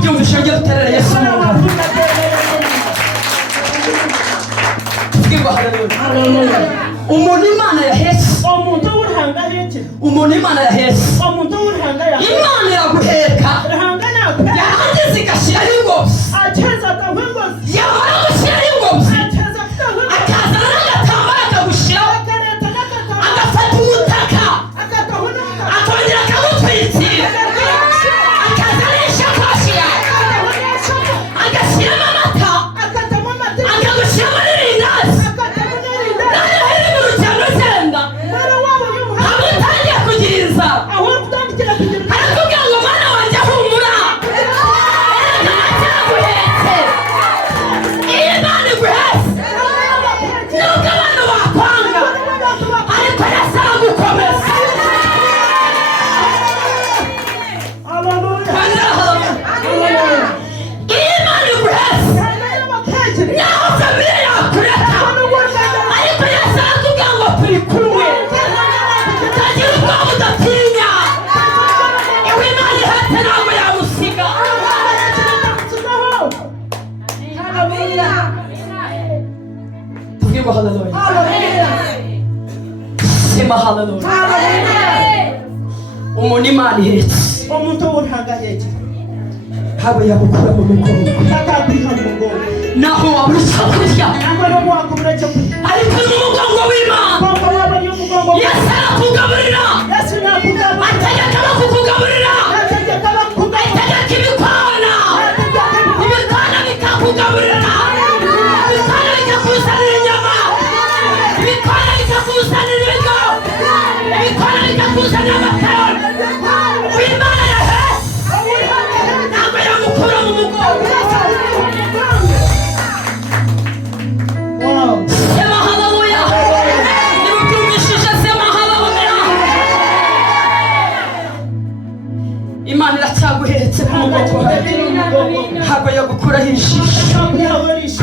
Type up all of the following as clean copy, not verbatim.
byumvisha ngiye guterera Yesu umuntu Imana yahetse umuntu Imana yahetse Imana yaguheka yarangiza igashyiraho ingobyi yamara gushyiraho ingobyi akazana n'agatambaro akagushyiraho agafata umutaka akongera akamutwikira akazana ishakoshi agashyiramo amata akagushyiramo n'irindazi nayo hari mu rugendo ugenda ntabwo utangiye kugira inzara arakubwira ngo mwana wanjye humura Imana yaguhetse iyo Imana iguhetse nubwo abantu bakwanga ariko Yesu aragukomeza iyo Imana iguhetse naho famille yakureka ariko Yesu arakubwira ngo turi kumwe utagira ubwoba udatinya iwe Imana ihetse ntabwo yamusiga tuvuge ngo haleluya sema haleluya umuntu Imana ihetse ntabwo yagukura mu mugongo naho wabura icyo kurya ariko n'umugongo w'Imana Yesu arakugaburira ategeka no kukugaburira ategeka ibikona bikakugaburira ibikona bikakuzanira inyama ibikona bikakuzanira ibiryo ibikona bikakuzanira amatara w'Imana yahetse ntabwo yamukura mu mugongo sema haleluya nimubyumvishije sema haleluya Imana iracyaguhetse mu mugongo ntabwo yagukuraho ijisho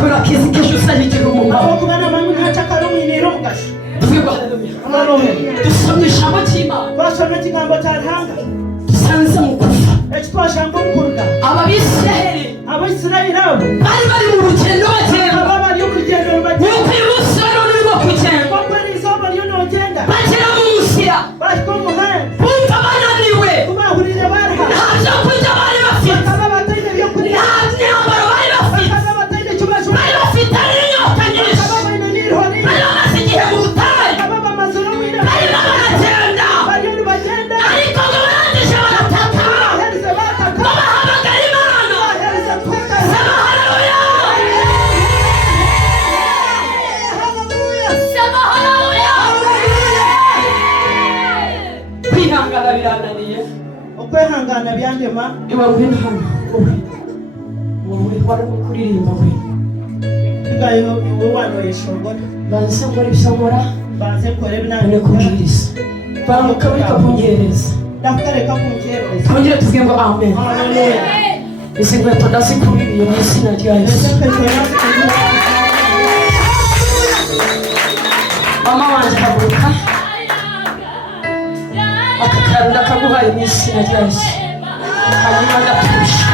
urakizi ko ejo uzayigira umumaro tuvuge haleluya dusomye ijambo ry'Imana dusanze mu kuva Abisirayeli bari bari mu rugendo bagenda nk'uko uyu munsi none urimo kugenda bagera mu nzira bumva bananiwe nta byo kurya bari bafite nta myambaro bari bafite n'inyota nyinshi bari bamaze igihe mu butayu barimo baragenda ariko ngo barangije barataka ngo bahamagara Imana sema haleluya sema haleluya kwihangana birananiye ukwihangana byandema iwa ngwino hano wowe wari kuririmba we ngayo wano yishongora banse ngora ibisongora banze kore none kubwiriza bamuka bari kunyereza ndakareka kungereza twongere tuvuge ngo amen ese ngweto ndazikuriye mu izina rya Yesu mama wanjye haguruka aka kantu ndakaguhaye mu izina rya Yesu hanyuma ndaturusha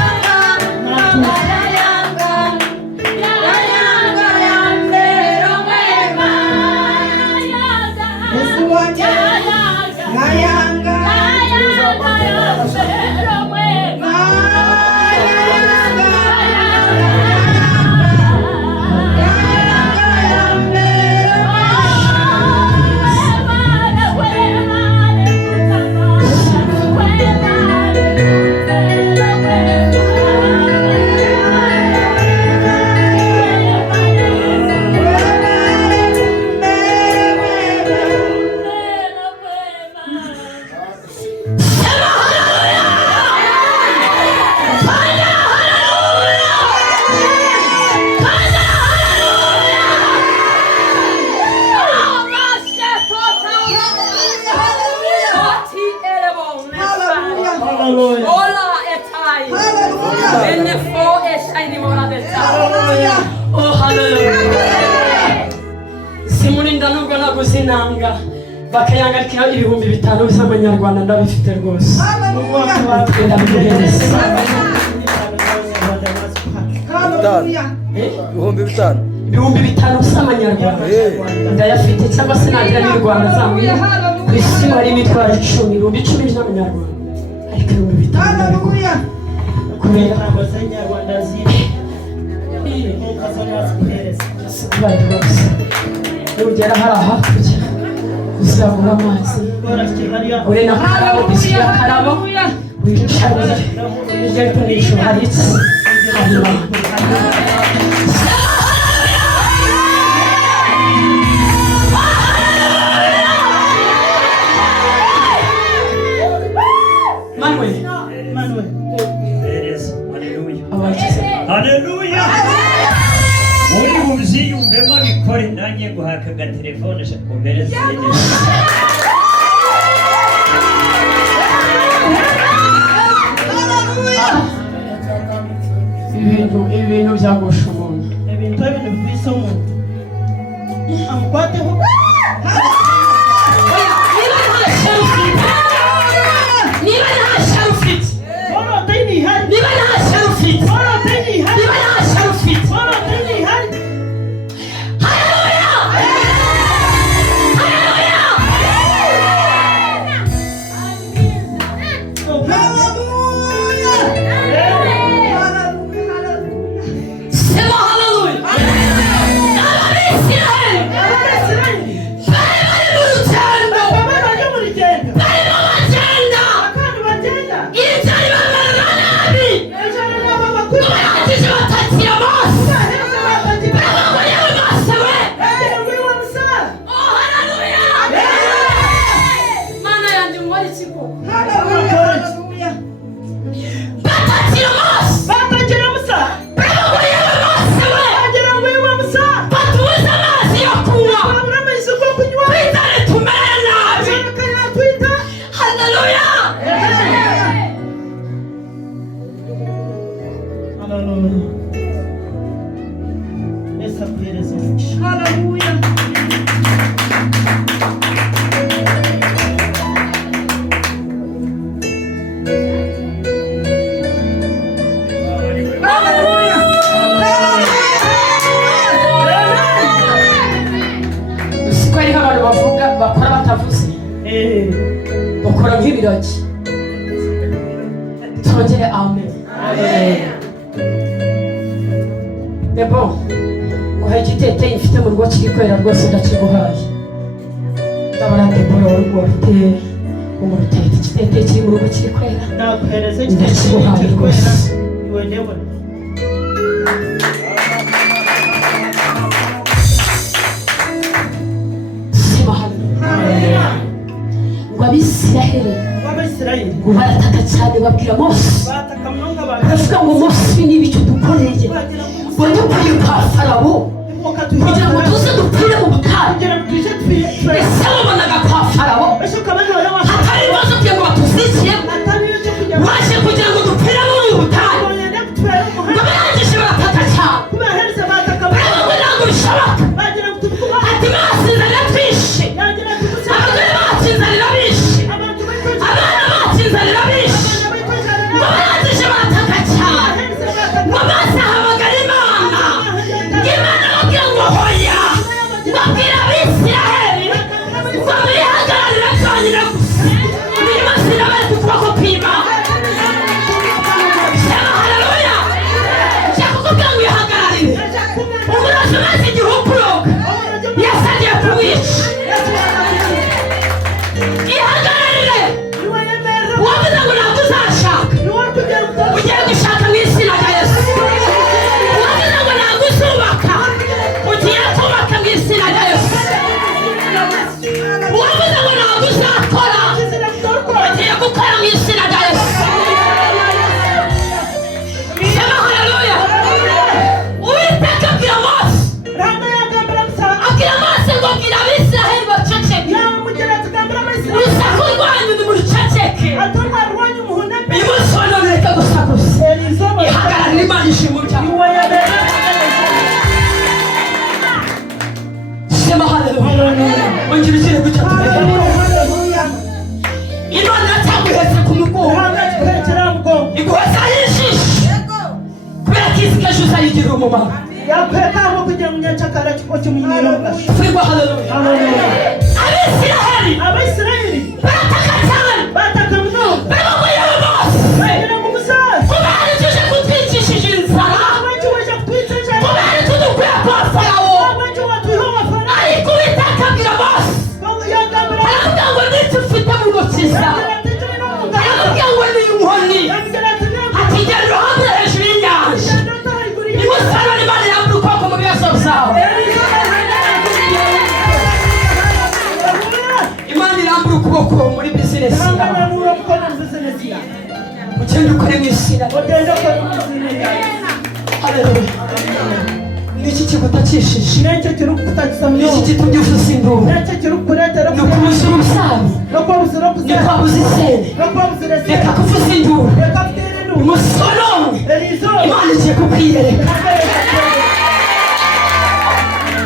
simurinda nubwo naguze inanga bakayangarikira ibihumbi 5 by'amanyarwanda ndabifite rwose ibihumbi bitanu by'amanyarwanda ndayafite cyangwa se nagira n'u Rwanda zamwiye ku isi hari imitwaro 10 ibihumbi 10 by'amanyarwanda ariko ibihumbi bitanu kubera abanyarwanda ziri bari bose ugera hari hakurya uzabura amazi uri na karabo bisiya karabo wicarire ujye kunisha haritse Haleluya. Uri muziyumvemo bikore nanjye guhaka agatelefone shakombereza ibintu byagusha umuntu ibintu bikwisa umuntu amukwateho niba nta sharufite bakora nk'ibiragi tongere amen debo nguhaye igitete mfite mu rugo kiri kwera rwose ndakiguhaye ndabona debo warufite umurutete igitete kiri mu rugo kiri kwera nakuhereze ndakiguhaye rwose iwe debo Abisirayeli barataka cyane babwira Mose baravuga ngo Mose niba icyo dukoreye ngo dukwiye kwa Farawo kugira ngo tuze dupfire mu butayu ese wabonaga kwa Farawo hatari ibibazo byo ngo batuzishyire waje kugira ngo dupfire mu butayu ngo barangije barataka cyane baravuga ntabwo bishoboka ati basinzanira twishe abagore basinzanira bishe abana basinzanira bishe ngo barangije barataka cyane ngo bazahamagara Imana ngo Imana babwira ngo hoya babwira Abisirayeli ma yapeka ngo kugira munyacakara kiko cy'umunyirunga furwa haleluya Abisirayeli barataka cyane bataka mno babaye bose bagira ngo musaza kubari tuje kutwicishije inzara abanje baje kutwicisha kubari tudukuye kwa Farawo abanje watuho Farawo ariko bitakabira bose yagambira ngo nitufite mu gukiza ngo ni inkoni atijyana hamwe hejuru y'inyanja imusara n'Imana yambuka ko mu bibazo byawe Imana irambura ukuboko muri bizinesi yawe ugenda ukore mu isira haleluya niki kigutakishije niki gitumye uvuza induru ni ukubuza urusabi ni kwabuza iseri reka kuvuza induru umusoro Imana igiye kukwiyereka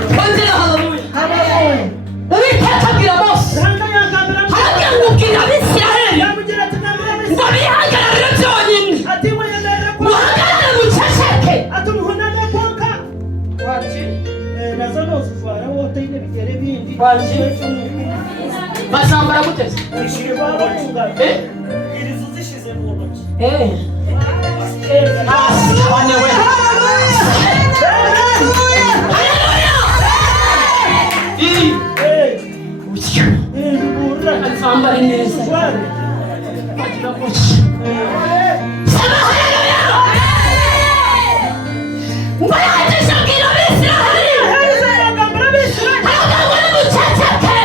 twongere haleluya Uwiteka abwira Mose haragira ngo ubwira Abisirayeli ngo bihagararire byonyine muhagarare muceceke bazambara gute azambare neza agira gutya sema haleluya mbayageze abwira Abisirayeli hagambara muceceke muceceke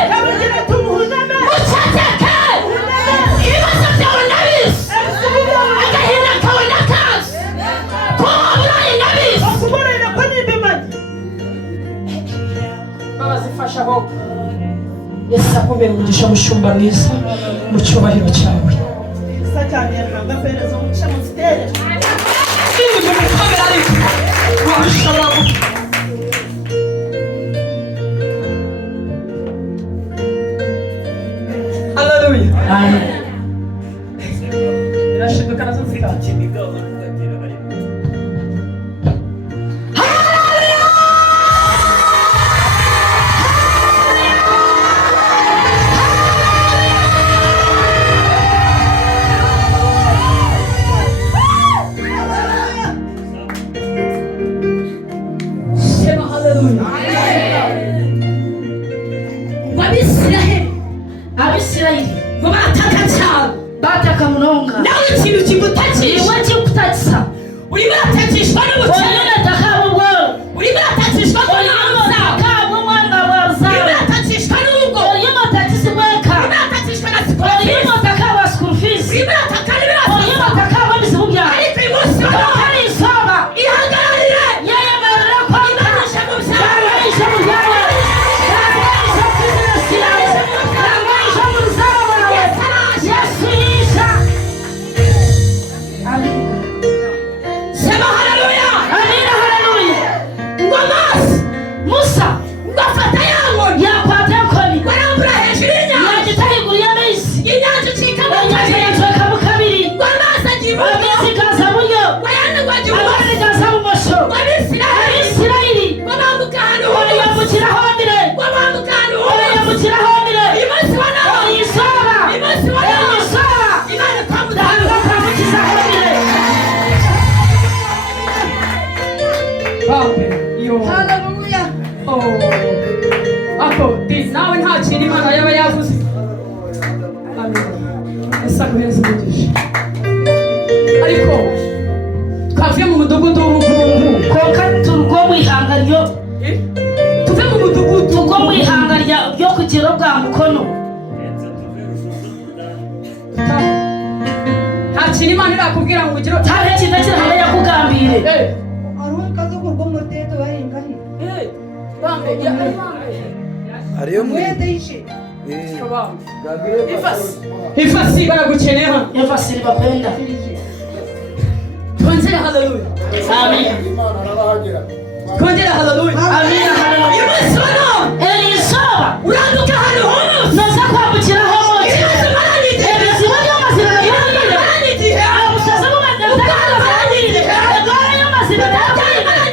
ibibazo byawe ndabizi agahinda kawe ndakazi ko waburaye ndabizi babazifasha aho Yesu akubera umugisha mushumba mwiza mu cyubahiro cyawe Satani yaragambereza umugisha mu zitere ibintu bikomera ariko wabishobora haleluya amen irashiduka nazo zikakimiga Abisirayeli ngo bataka cyane bataka munonga nawe ikintu kigutakisha iwe kigutakisa urimo uratakishwa n'ubukene ndatakabwo urimo uratakishwa n'amasa kabwo mwana waza urimo uratakishwa n'urugo urimo uratakisa umweka urimo uratakishwa na sikoro urimo uratakawa school fees urimo urataka n'ibirasa urimo uratakawa n'izibubya ariko uyu munsi ari isoba ihagararire yeyemerera ko itanisha mu byawe itanisha mu byawe Hallelujah. Ako, nawe nta kintu Imana yaba yavuze. Esa kurenza umugisha. Ariko twavuye mu mudugudu w'ubukungu koka turwo mwihangaryo tuve mu mudugudu turwo mwihangarya byo kugira bwa mukono nta kintu Imana irakubwira ngo ugire nta kintu kirahari yakugambire Kazo kurgo muteto bahingahi. Bambe ya Ariyo Mwete ishe. Ifasi baragukenera ifasi bakwenda twongere haleluya amen twongere haleluya amen haleluya yumusoro Elisha uranduka hano noza kwambukira ho ebiziba by'amazina y'Imana abusaza mu mandaka y'Imana y'amazina y'Imana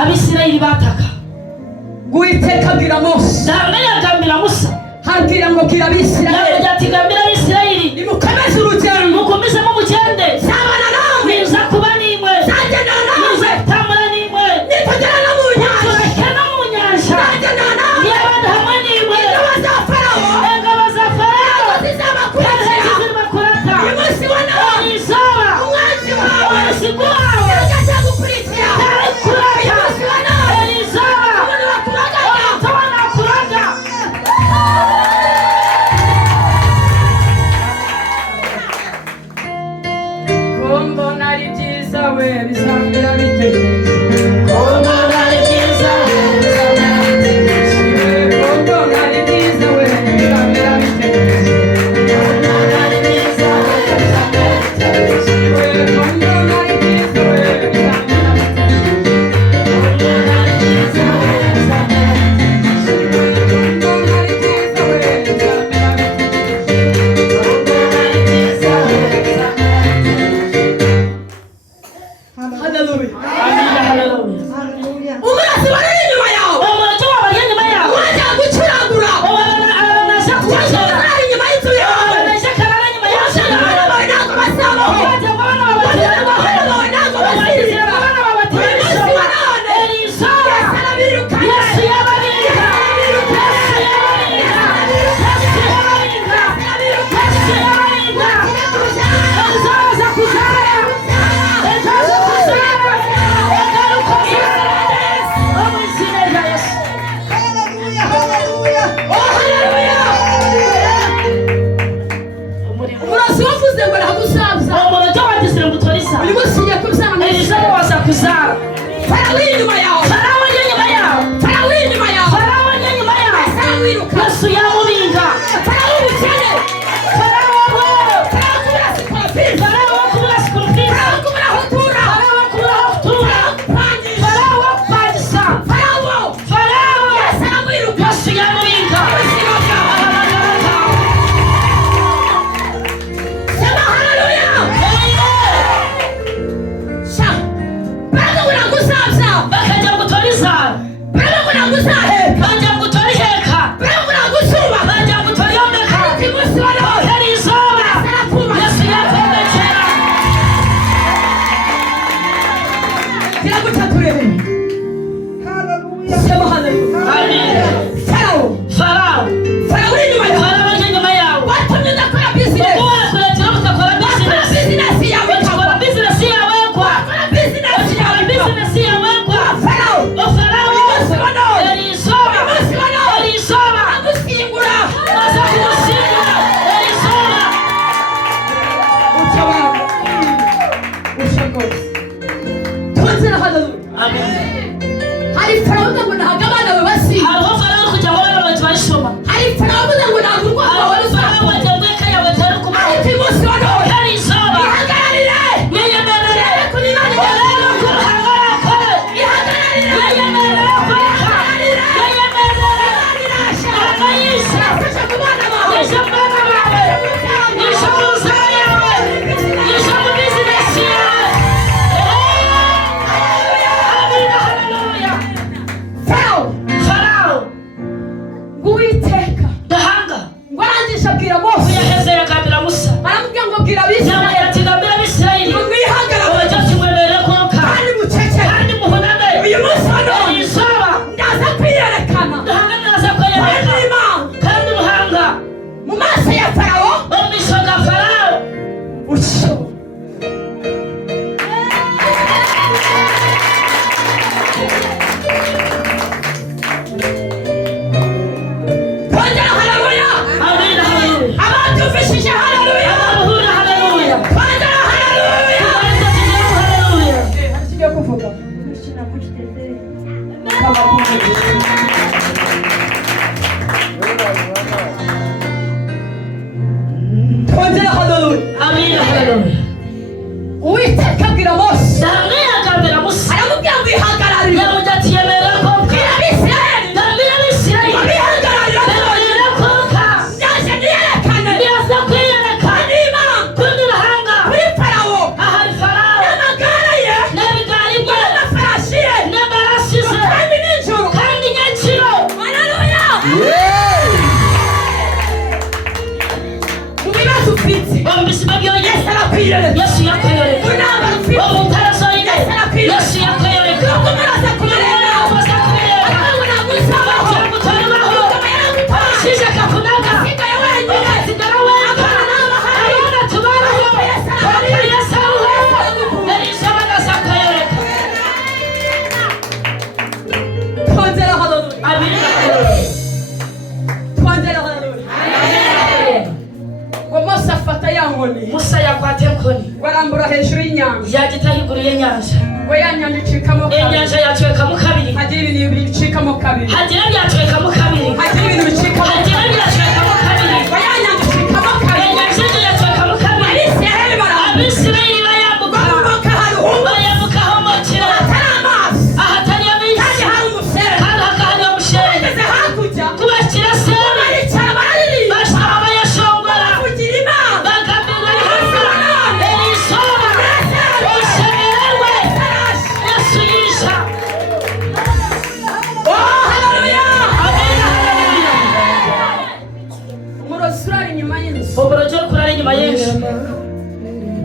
Abisirayeli bataka. Uwiteka abwira Mose. Ntabwo yagambira Musa. Habwira ngo bwira Abisirayeli. Ntabwo yagambira Abisirayeli. Nimukomeze urugendo. Mukomeze mu mugende. Sabana namwe. Niza kuba nimwe. Nzagendana namwe. Niza tamura nimwe. Nitugera no mu nyanja. Tureke no mu nyanja. Nzagendana namwe. Niba hamwe nimwe. Ingabo za Farawo. Ingabo za Farawo. Zizabakurikira. Zizabakurata. Uyu munsi wa none. Izaba. Umwanzi wawe. Umwanzi wawe. Azagukurikira. Arakurata. Uyu munsi wa none. Izaba. Umuntu bakuraganya. Tubona kuraga. Kombo nari byiza we bizambera bitegereje. Kombo nari byiza we bizambera bitegereje. Kombo nari byiza we bizambera bitegereje. Kombo nari byiza we bizambera bitegereje. Kombo nari byiza we bizambera bitegereje. Kombo nari byiza we bizambera bitegereje. Kombo nari byiza we bizambera bitegereje. Kombo nari byiza we bizambera bitegereje. Hallelujah. Amina, haleluya. Hallelujah. Umurasi wari inyuma yawe. Umuntu wabari inyuma yawe. Wajya gucuragura. Aranaza kucuragura. Wari inyuma y'inzu yawe. Aranaza karara inyuma yawe. Abana bawe ntabwo basaba. Wajya abana bawe. Abana bawe ntabwo basizira. Abana bawe Uyu munsi wa none. Elisa. Yesu arabirukanye. Yesu yabarinda. Yesu yabarinda. Yesu yabarinda. Yesu yabarinda. Ezaza kuzara. Ezaza kuzara. Egaruka kuzara. Mu izina rya Yesu. Hallelujah. Hallelujah. Oh, hallelujah. Umurasi wavuze ngo nagusabza. Umuntu wagize ngo utoriza. Uyu munsi ugiye kubyara. Elisa waza kuzara. Farawo inyuma yawe. Farawo ari inyuma yawe. Farawo inyuma yawe. Farawo ari inyuma yawe. Farawo wiruka. Yesu yamubinga. Farawo ubukene. Farawo we. Farawo kubura sikopisi. Farawo kubura sikopisi. Farawo kubura aho utura. Farawo kubura aho utura. Farawo pangisa. Farawo. Farawo. Yesu aramwiruka. Yesu yamubinga. Ubuzima bwawe. Sema hallelujah. Sha. Baraga unagusabza. Bakajya gutoriza. Baraga unagusaheka. Bajya gutora iheka. Baraga unagusuba. Bajya gutora iyombeka. Ariko uyu munsi wa none. Hari izuba. Yesu yakomekera. Kiragutaturebe. Hallelujah. Sema hallelujah. Amen. Farawo. Farawo. Farawo uri inyuma yawe. Farawo ari inyuma yawe. Watumye udakora business. Ubwo wakuletera utakora Wakora business. business yawe Ukora ikagwa. business yawe kwa. Wakora business yawe ikagwa. Business yawe kwa. Farawo. Farawo. Uyu munsi wa none. Hari izuba. Uyu munsi wa none. Hari izuba. Agusingura. Maze kumusiga. Hari izuba. Utabara. Ushakoze. Tuanze na hallelujah. Amen. Hari Farawo ngo ntabwo abana be basiga. Hariho Farawo kugira ngo abana bacu bashoma. Hari Farawo ngo ntabwo urwo rwawe Hariho Farawo ruzakora. wagira ngo eka yawe atari kumwe. Ariko uyu munsi wa none. Hari izuba. Ihagararire. Mwiyemerere. Kuri Imana Rero ko ruhangara kore. ihagararire. Mwiyemerere kureka. Mwiyemerere. Arayisha. Fasha ku bana bawe. Yisha mwana wawe. Yisha mu nzara yawe. Yisha mu bizinesi yawe. Amina, haleluya. Farawo. Farawo. Uwiteka. Gahanga. Ngo arangije abwira Mose. Uyaheze yagambira Musa. Aramubwira ngo bwira Yamubwira Abisirayeli. ati gambira Abisirayeli. Ngo mwihagarare. Bajya kimwemerera konka. Kandi mucece. Kandi muhuname. Uyu munsi wa none. Izuba. Ndaza kwiyerekana. Gahanga naza kwiyereka. Kandi Imana. Kandi Ruhanga. Mu maso ya Farawo. Omishoga Farawo. Ushoboye. Twongera haleluya. Amina, haleluya. Abatumvishije haleluya. Haleluya, haleluya. Twongera haleluya. Tubanza tugere haleluya. Nasigiye kuvuga. Twongera haleluya. Amina, haleluya. Uwiteka abwira Mose. Gahanga yagambira Musa. Aramubwira ngo ihagararire. Yamubwira ati yemerera konka. Bwira Abisirayeli. Gambira Abisirayeli. Ngo bihagararire. Yemerera konka. Ndaje niyerekane. Ndaza kwiyereka. Kandi Imana. Kundi Ruhanga. Kuri Farawo. Ahari Farawo. N'amagare ye. N'ibigari bye. N'amafarashi ye. N'amarashi yambura hejuru y'inyanja yagitahiguriye inyanja ngo yanyanja icikamo kabiri inyanja yacwekamo kabiri hagira ibintu bicikamo kabiri hagira byacwekamo kabiri hagira ibintu bicikamo hagira byacwekamo kabiri ngo yanyanja icikamo kabiri inyanja yacwekamo kabiri abisirayeli bayambuka bayambuka aho mokera ahatari abisi kandi hakahari umusheri kubashyira seri basaba bayashongora bagambira Elisaba ushemerewe Yesu yisha umurosura inyuma y'inzu uburyo kurara inyuma y'inzu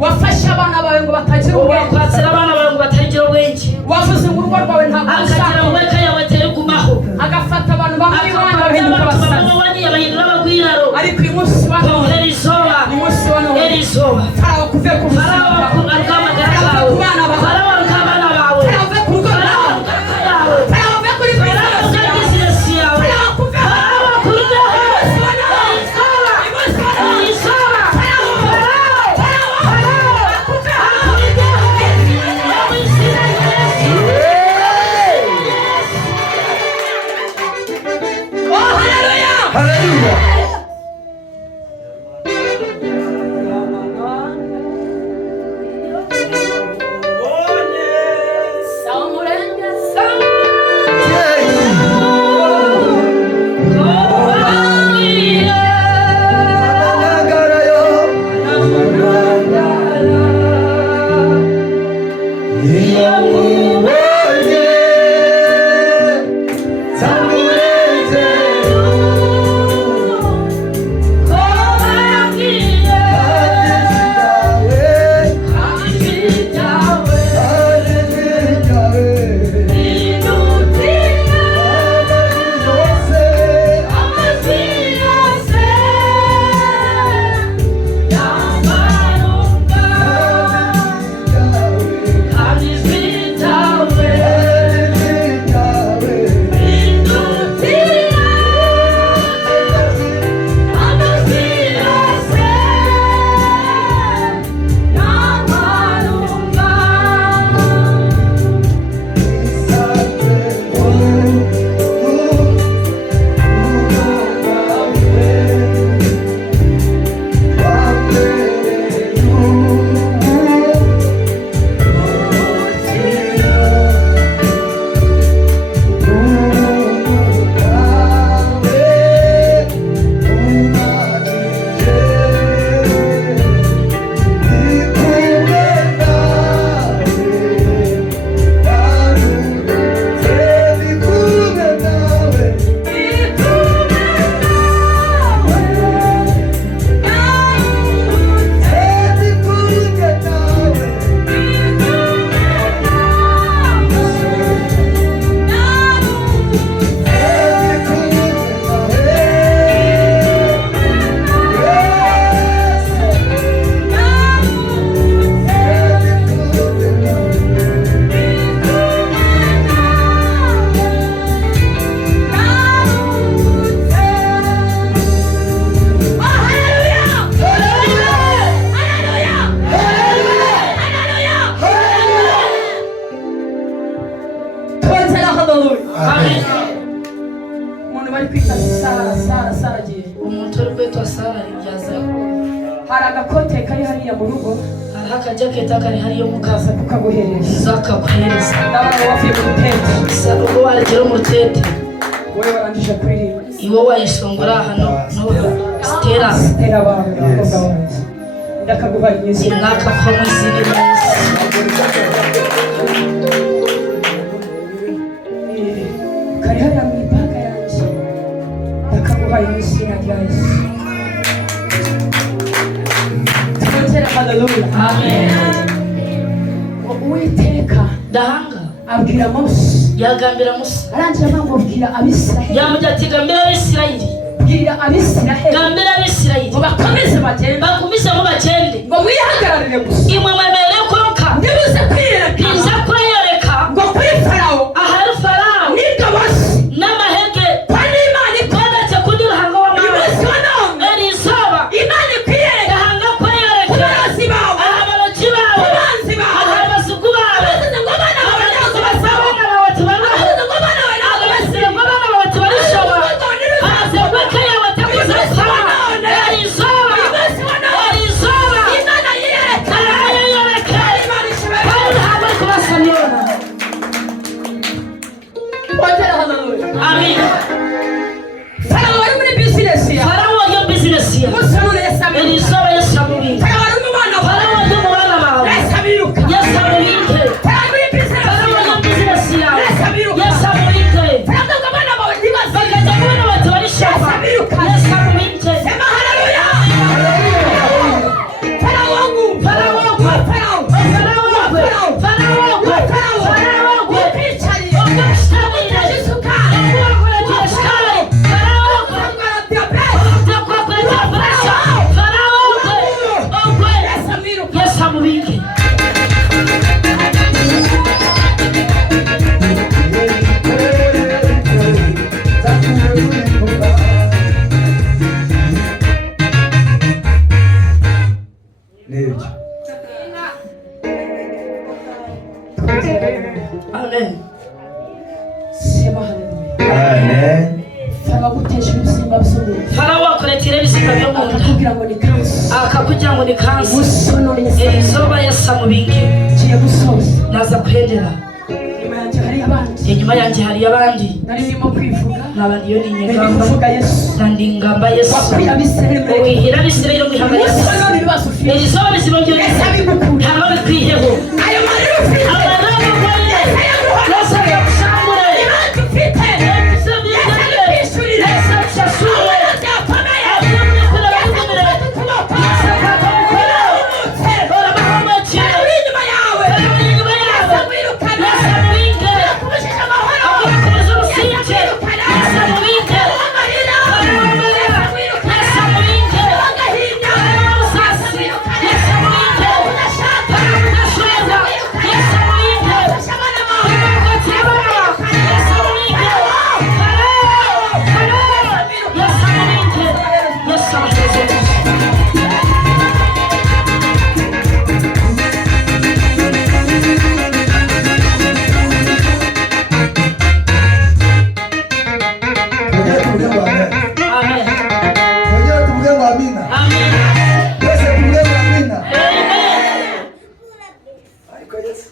wafashe abana bawe ngo batagira ubwenge wakwatira abana bawe ngo batagira ubwenge wavuze ngo urugo rwawe ntabwo akagira ngo weka yawe tere gumaho agafata abantu bamwe iwanyu bahinduka abasazi bahindura abagwiraro ariko uyu munsi wa none Elisaba uyu munsi wa none Elisaba farawo kuve ku Farawo buzima akamagara Farawo kawe ku bana bawe Farawo akabana bawe Farawo uve ku rugo rwawe yawe Farawo uve kuri Farawo bizinesi yawe business yawe Farawo kuve Farawo kurya umuntu bari kwita Sara agiye umuntu uri kwitwa Sara ibyazaho hari agakote kari hariya mu rugo hariho akajaketi kari hariyo mu kaza kukaguhereza zakakuhereza ndabona wavuye mu rutete ubwo waragera mu rutete wowe warangije kuririmba iwo wayishongora hano Stella bawe abakobwa banjye ndakaguhaye imyezi mwaka ko mwizini kari hariya mu ibaga yanjye ndakaguhaye imyizina rya Yesu twongere haleluya amen Uwiteka dahanga abwira Mose yagambira Musa arangira amubwira Abisirayeli yamujya ati gambira Abisirayeli bwira Abisirayeli gambira Abisirayeli ngo bakomeze bagende bakumise mu bagende ngo mwihagararire gusa imwe mwemerere kuruka ntibuze kwiyereka biza kwiyereka ngo kuri Farawo ahari Farawo n'ingabo n'amahege kandi Imana twanditse kuri ruhanga uyu w'amahanga munsi wa none Elisaba Imana ikwiyereka gahanga kwiyereka ku barazi bawe ahabaloki bawe Amen. Sema haleluya. Amen. Farawo agutesha ibisimba by'umubiri. Farawo akuretera ibisimba byo mu nda. Akakubwira ngo ni kansa. Akakugira ngo ni kansa. Musonore izuba yasa mu bingi. Kiye gusoza. Naza kwendera. Inyuma yanjye hari abandi. Nari ndimo kwivuga. Nabandi yo ni nyegamba. Kuvuga Yesu. Nandi ngamba Yesu. Wakwira bisiremere. Wihira bisiremere ngihanga Yesu. Musonore ibibazo ufite. Izuba bizimo byo Yesu. Ntabwo bikwiyeho. Ayo mariro ufite. Abarabo bane. Yesu yakushambure. Imanzi ufite. Ariko Yesu